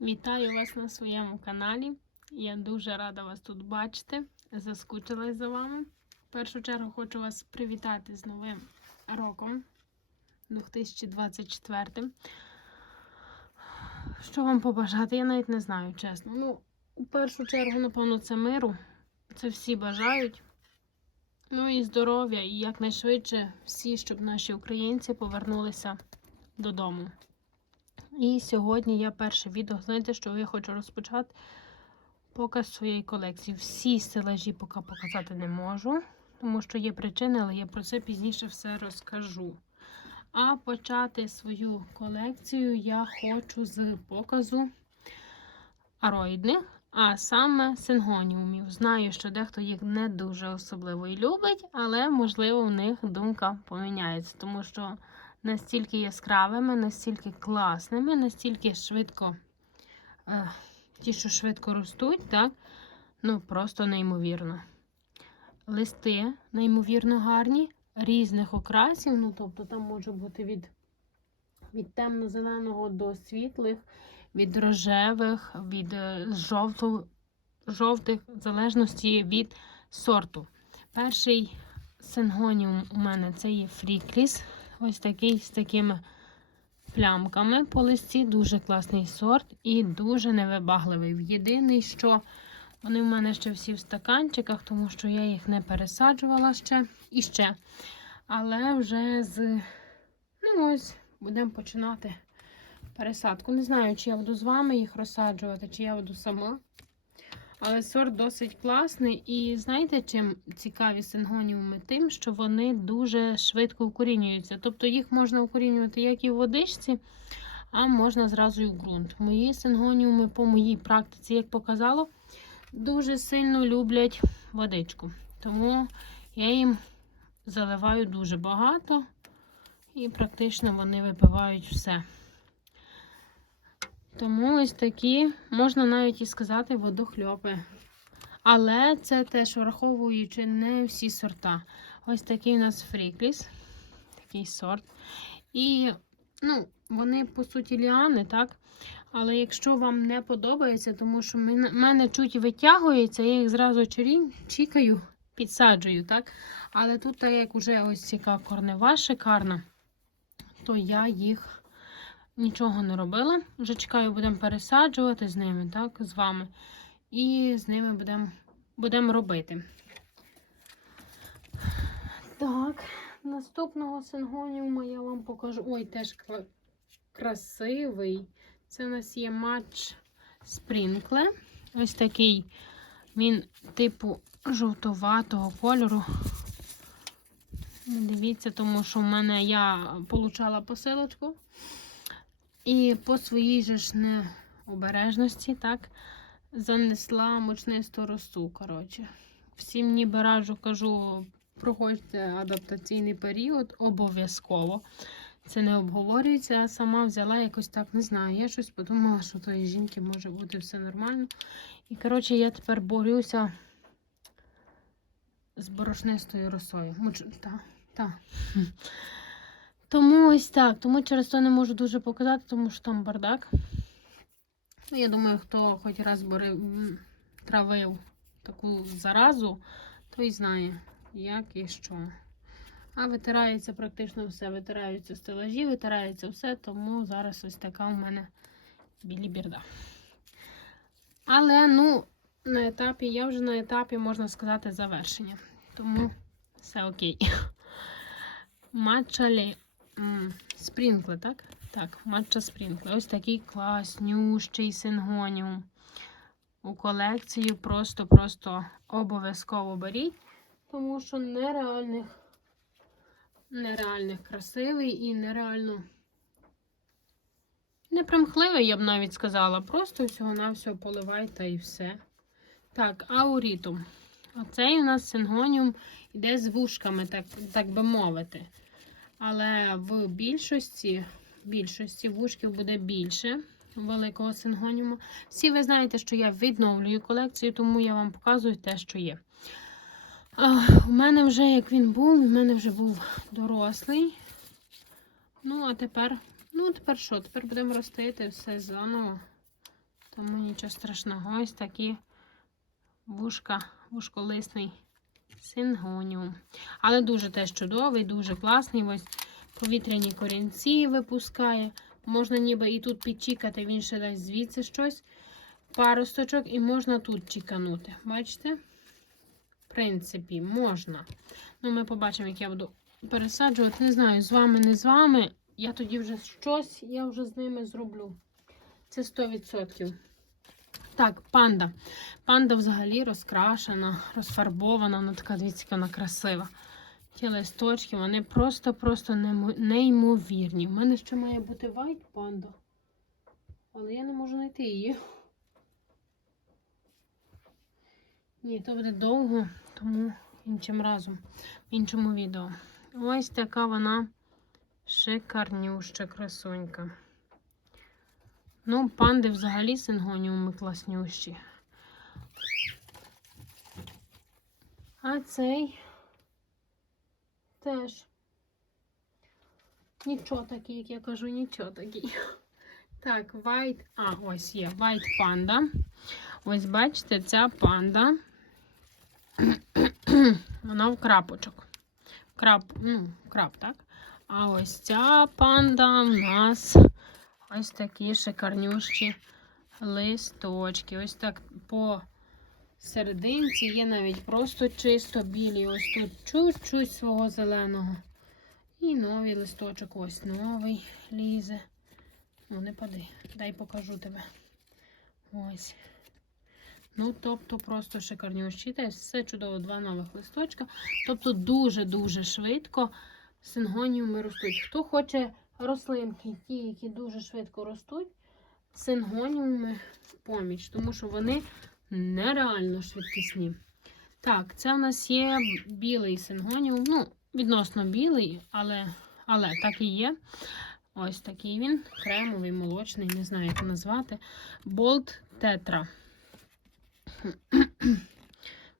Вітаю вас на своєму каналі. Я дуже рада вас тут бачити. Заскучилась за вами. В першу чергу хочу вас привітати з новим роком 2024. Що вам побажати? Я навіть не знаю, чесно. Ну, у першу чергу, напевно, це миру. Це всі бажають. Ну і здоров'я, і якнайшвидше всі, щоб наші українці повернулися додому. І сьогодні я перше відео. Знаєте, що я хочу розпочати показ своєї колекції. Всі стелажі поки показати не можу, тому що є причини, але я про це пізніше все розкажу. А почати свою колекцію я хочу з показу ароїдних, а саме сингоніумів. Знаю, що дехто їх не дуже особливо і любить, але можливо в них думка поміняється, тому що настільки яскравими, настільки класними, настільки швидко, е, ті, що швидко ростуть, так? Ну, просто неймовірно. Листи неймовірно гарні, різних окрасів. Ну, тобто, там може бути від, від темно-зеленого до світлих, від рожевих, від е, жовто, жовтих, в залежності від сорту. Перший сингоніум у мене це є фрікліс. Ось такий з такими плямками по листі. Дуже класний сорт і дуже невибагливий. Єдиний, що вони в мене ще всі в стаканчиках, тому що я їх не пересаджувала ще і ще. Але вже з. Ну, ось, будемо починати пересадку. Не знаю, чи я буду з вами їх розсаджувати, чи я буду сама. Але сорт досить класний. І знаєте, чим цікаві сингоніуми? Тим, що вони дуже швидко укорінюються. Тобто їх можна укорінювати як і в водичці, а можна зразу і в ґрунт. Мої сингоніуми по моїй практиці, як показало, дуже сильно люблять водичку. Тому я їм заливаю дуже багато і практично вони випивають все. Тому ось такі, можна навіть і сказати, водохльопи. Але це теж враховуючи не всі сорта. Ось такий у нас фрікліс, такий сорт. І, ну, вони, по суті, ліани, так? Але якщо вам не подобається, тому що мене чуть витягується, я їх зразу чарі, чікаю, підсаджую, так? Але тут, так як вже ось яка корнева шикарна, то я їх нічого не робила. Вже чекаю, будемо пересаджувати з ними, так, з вами. І з ними будемо будем робити. Так, наступного сингоніума я вам покажу. Ой, теж красивий. Це у нас є матч Спрінкле. Ось такий він, типу, жовтоватого кольору. Дивіться, тому що в мене я получала посилочку. І по своїй же ж необережності, так, занесла мучнисту росу. коротше. Всім ніби раджу, кажу, проходьте адаптаційний період обов'язково. Це не обговорюється, а сама взяла якось так, не знаю. Я щось подумала, що тої жінки може бути все нормально. І, коротше, я тепер борюся з борошнистою росою. Муч... Та, та. Тому ось так. Тому через то не можу дуже показати, тому що там бардак. Ну, Я думаю, хто хоч раз борив, травив таку заразу, той знає, як і що. А витирається практично все. Витираються стелажі, витирається все, тому зараз ось така у мене білібірда. Але, ну, на етапі, я вже на етапі, можна сказати, завершення. Тому все окей. Матчалі Спрінкли, так? Так, матча спрінкли. Ось такий класнющий сингоніум. У колекцію просто-просто обов'язково беріть, тому що нереальних, нереальних красивий і нереально непримхливий, я б навіть сказала. Просто всього-навсього поливайте і все. Так, аурітум. Оцей у нас сингоніум йде з вушками, так, так би мовити. Але в більшості більшості вушків буде більше великого сингоніуму. Всі ви знаєте, що я відновлюю колекцію, тому я вам показую те, що є. У мене вже, як він був, у мене вже був дорослий. Ну, а тепер, ну, тепер що? Тепер будемо ростити все заново. Тому нічого страшного. Ось такі вушка, вушколисний сингоніум. Але дуже теж чудовий, дуже класний. Ось повітряні корінці випускає. Можна ніби і тут підчікати, він ще дасть звідси щось. Паросточок, і можна тут чіканути. Бачите? В принципі, можна. Ну, ми побачимо, як я буду пересаджувати. Не знаю, з вами, не з вами. Я тоді вже щось, я вже з ними зроблю. Це 100%. Так, панда. Панда взагалі розкрашена, розфарбована, вона така, дивіться, вона красива. Ті листочки, вони просто-просто неймовірні. У мене ще має бути white панда. Але я не можу знайти її. Ні, то буде довго, тому іншим разом, в іншому відео. Ось така вона шикарнюща красунька. Ну, панди взагалі сингоніуми класнющі. А цей теж. Нічого такий, як я кажу, нічого такий. Так, white, а, ось є white панда. Ось бачите, ця панда. Вона в крапочок. Крап, ну, крап, так? А ось ця панда в нас ось такі шикарнющі листочки. Ось так по серединці є навіть просто чисто білі. Ось тут чуть-чуть свого зеленого. І новий листочок, ось новий лізе. Ну, не пади, дай покажу тебе. Ось. Ну, тобто, просто шикарнющі. Теж все чудово, два нових листочка. Тобто, дуже-дуже швидко сингоніуми ростуть. Хто хоче рослинки, ті, які дуже швидко ростуть, сингоніуми в поміч, тому що вони нереально швидкісні. Так, це в нас є білий сингоніум. Ну, відносно білий, але, але так і є. Ось такий він. Кремовий, молочний, не знаю, як назвати. Болт тетра.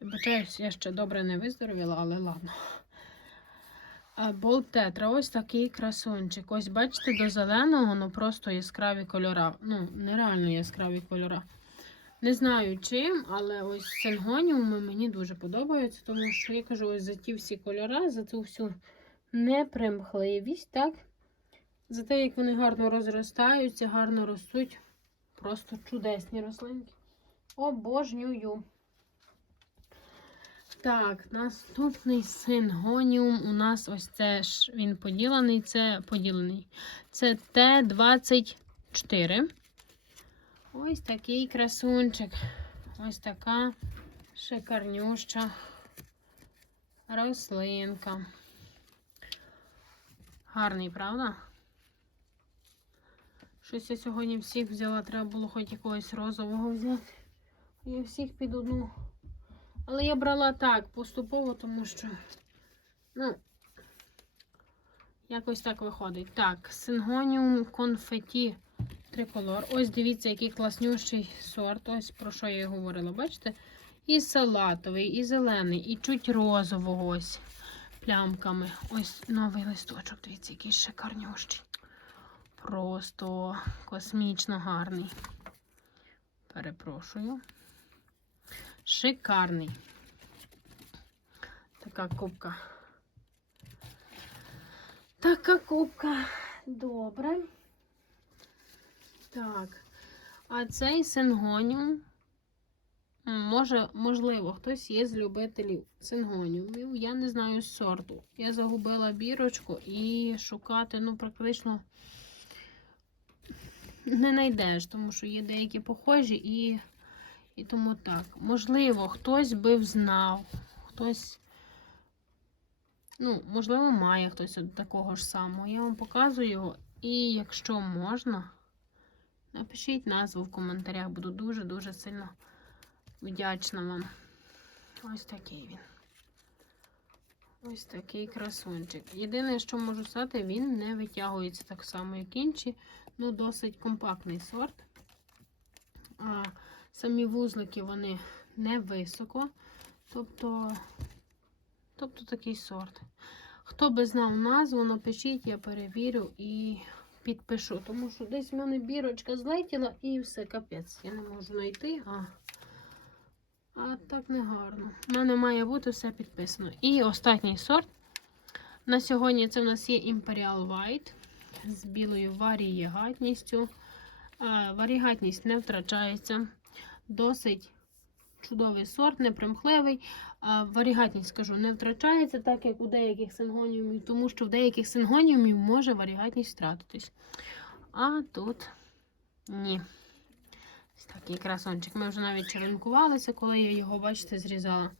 Вибачаюсь, я ще добре не виздоровіла, але ладно. Болт тетра, ось такий красунчик. Ось бачите, до зеленого, ну просто яскраві кольора. Ну, нереально яскраві кольора. Не знаю чим, але ось сингоніуми мені дуже подобаються, тому що я кажу, ось за ті всі кольори, за ту всю непримхливість, так? За те, як вони гарно розростаються, гарно ростуть. Просто чудесні рослинки. Обожнюю. Так, наступний сингоніум у нас ось це ж він поділений, це поділений. Це Т-24. Ось такий красунчик. Ось така шикарнюща рослинка. Гарний, правда? Щось я сьогодні всіх взяла, треба було хоч якогось розового взяти. Я всіх під одну. Але я брала так, поступово, тому що, ну, якось так виходить. Так, сингоніум конфеті триколор. Ось дивіться, який класнющий сорт. Ось про що я і говорила. Бачите? І салатовий, і зелений, і чуть розового ось плямками. Ось новий листочок. Дивіться, який шикарнющий. Просто космічно гарний. Перепрошую. Шикарний. Така кубка. Така кубка. Добре. Так. А цей сингоніум. Може, можливо, хтось є з любителів сингоніумів. Я не знаю сорту. Я загубила бірочку і шукати, ну, практично не знайдеш, тому що є деякі похожі і, і тому так. Можливо, хтось би взнав, хтось, ну, можливо, має хтось от такого ж самого. Я вам показую його. І якщо можна, напишіть назву в коментарях. Буду дуже-дуже сильно вдячна вам. Ось такий він. Ось такий красунчик. Єдине, що можу сказати, він не витягується так само, як інші. Ну, досить компактний сорт. Самі вузлики вони не високо. Тобто, тобто такий сорт. Хто би знав назву, напишіть, я перевірю і підпишу, тому що десь в мене бірочка злетіла і все, капець. Я не можу знайти, а, а так не гарно. У мене має бути все підписано. І останній сорт. На сьогодні це в нас є Imperial White з білою варієгатністю. Е, Варігатність не втрачається. Досить чудовий сорт, непримхливий. Варігатність, скажу, не втрачається, так як у деяких сингоніумів, тому що в деяких сингоніумів може варігатність втратитись. А тут ні. Ось такий красончик. Ми вже навіть черенкувалися, коли я його, бачите, зрізала.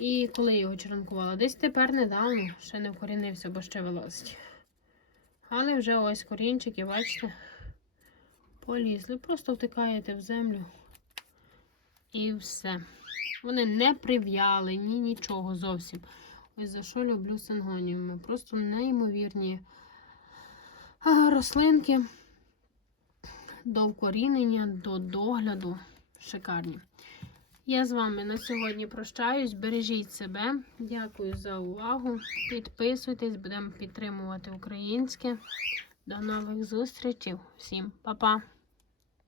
І коли я його черенкувала, десь тепер недавно ще не вкорінився, бо ще вилазить. Але вже ось корінчики, бачите, полізли. Просто втикаєте в землю і все. Вони не прив'яли, ні нічого зовсім. Ось за що люблю сингоніуми. Просто неймовірні рослинки до вкорінення, до догляду. Шикарні. Я з вами на сьогодні прощаюсь. Бережіть себе. Дякую за увагу. Підписуйтесь, будемо підтримувати українське. До нових зустрічей. Всім па-па!